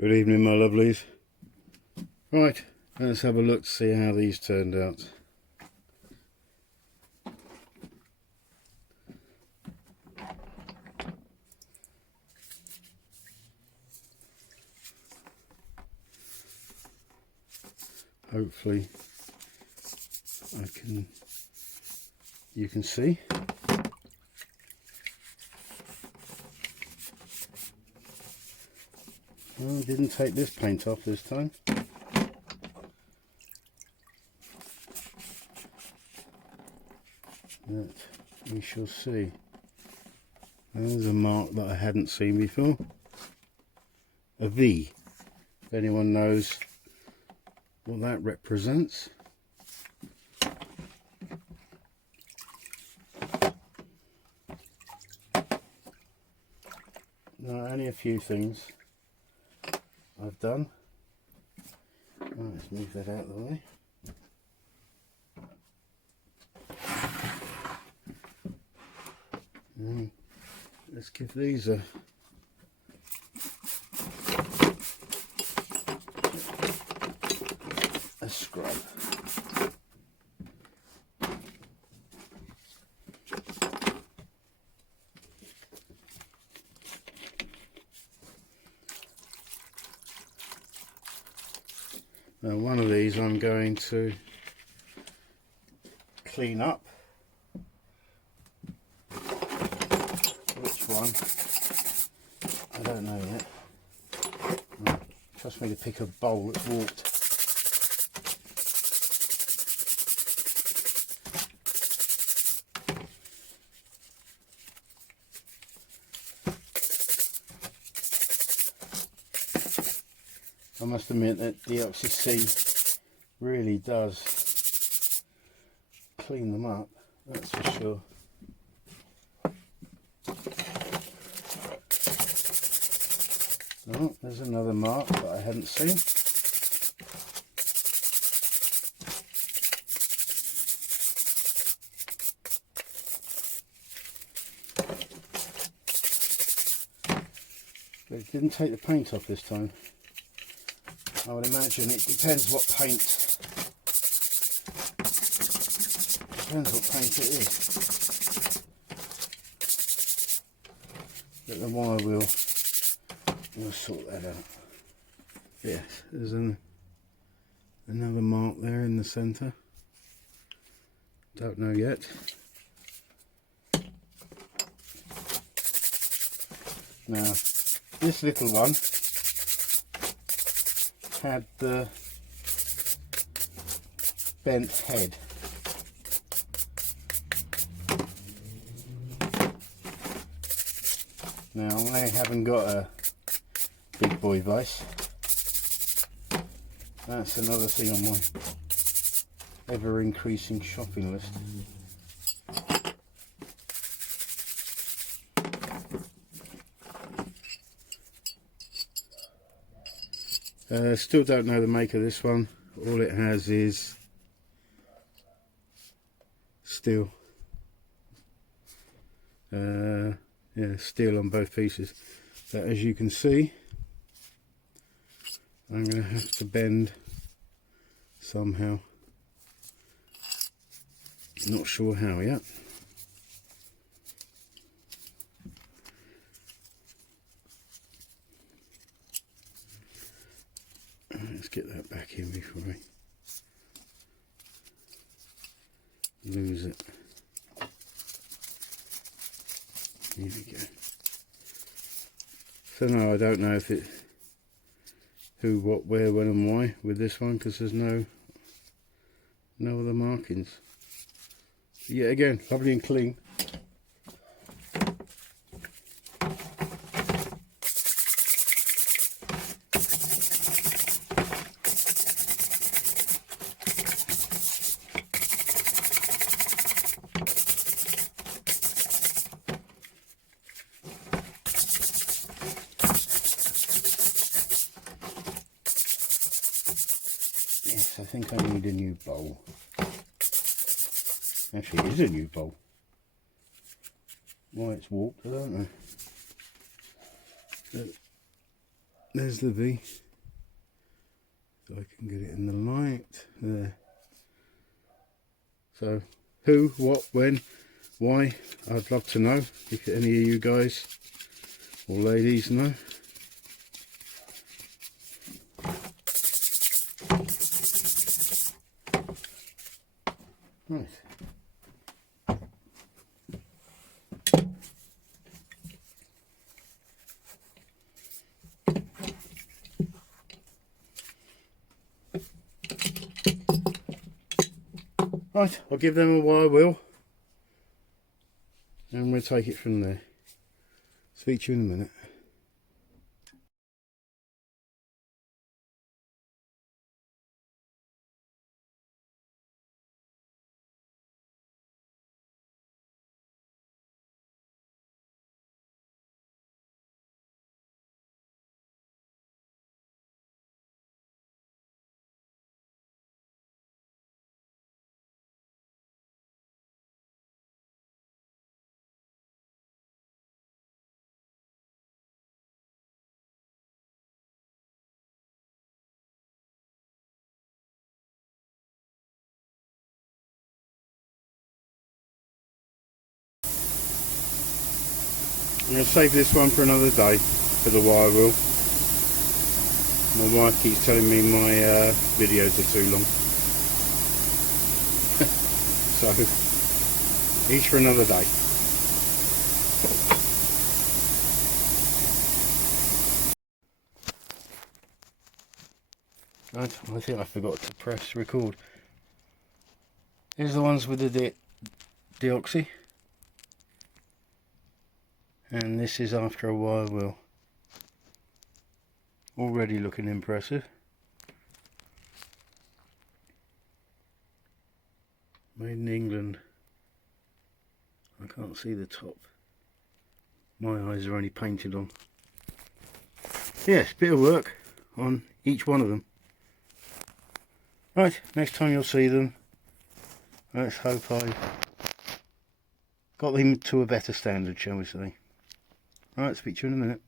Good evening, my lovelies. Right, let's have a look to see how these turned out. Hopefully you can see. Well, I didn't take this paint off this time. But we shall see. There's a mark that I hadn't seen before. A V. If anyone knows what that represents. Now, only a few things I've done. Right, let's move that out of the way. Let's give these a scrub. Now, one of these I'm going to clean up. Which one? I don't know yet. Right. Trust me to pick a bowl that's warped. I must admit that Deoxy-C really does clean them up, that's for sure. Oh, there's another mark that I hadn't seen. But it didn't take the paint off this time. I would imagine it depends what paint. Depends what paint it is. But the wire will. We'll sort that out. Yes, there's another mark there in the centre. Don't know yet. Now, this little one had the bent head. Now, I haven't got a big boy vise. That's another thing on my ever increasing shopping list. Still don't know the make of this one. All it has is steel. Yeah, steel on both pieces. But as you can see, I'm going to have to bend somehow. Not sure how yet. Let's get that back in before I lose it. Here we go. So no, I don't know if it who, what, where, when and why with this one, because there's no other markings. Yet again, lovely and clean. Yes, I think I need a new bowl. Actually, it is a new bowl. Why it's warped, I don't know. But There's the V. So I can get it in the light there. So who, what, when, why, I'd love to know if any of you guys or ladies know. Right. Right, I'll give them a wire wheel and we'll take it from there. Speak to you in a minute. I'm going to save this one for another day for the wire wheel. My wife keeps telling me my videos are too long. So, each for another day. Right, I think I forgot to press record. Here's the ones with the deoxy. And this is after a wire wheel. Already looking impressive. Made in England. I can't see the top. My eyes are only painted on. Yes, bit of work on each one of them. Right, next time you'll see them, let's hope I got them to a better standard, shall we say. Right, speak to you in a minute.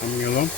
coming along.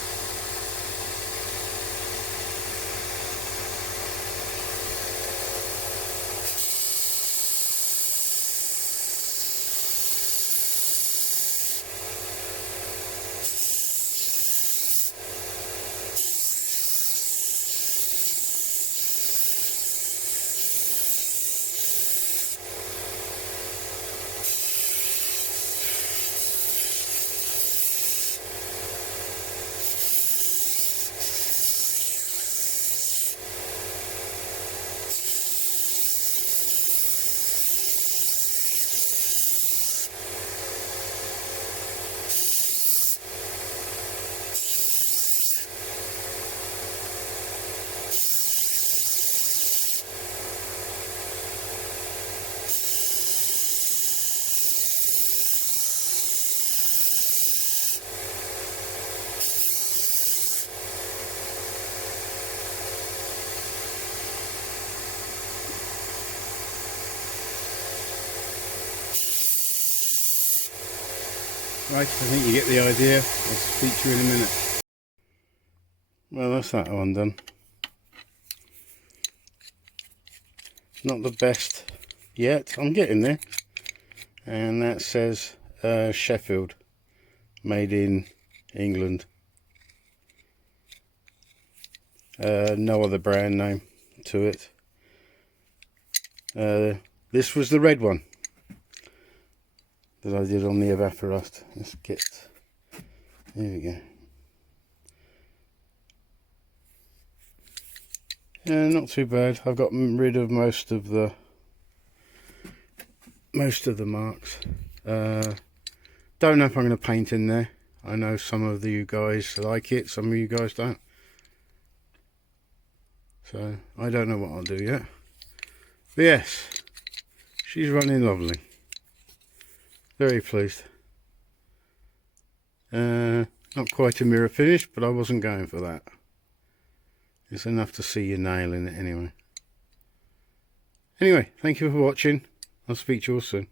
Right, I think you get the idea. I'll speak to you in a minute. Well, that's that one done. Not the best yet, I'm getting there. And that says Sheffield, made in England. No other brand name to it. This was the red one that I did on the evaporust. Let's get, there we go. Yeah, not too bad. I've got rid of most of the marks. Don't know if I'm going to paint in there. I know some of you guys like it, some of you guys don't. So I don't know what I'll do yet. But yes, she's running lovely. Very pleased. Not quite a mirror finish, but I wasn't going for that. It's enough to see your nail in it anyway. Anyway, thank you for watching. I'll speak to you all soon.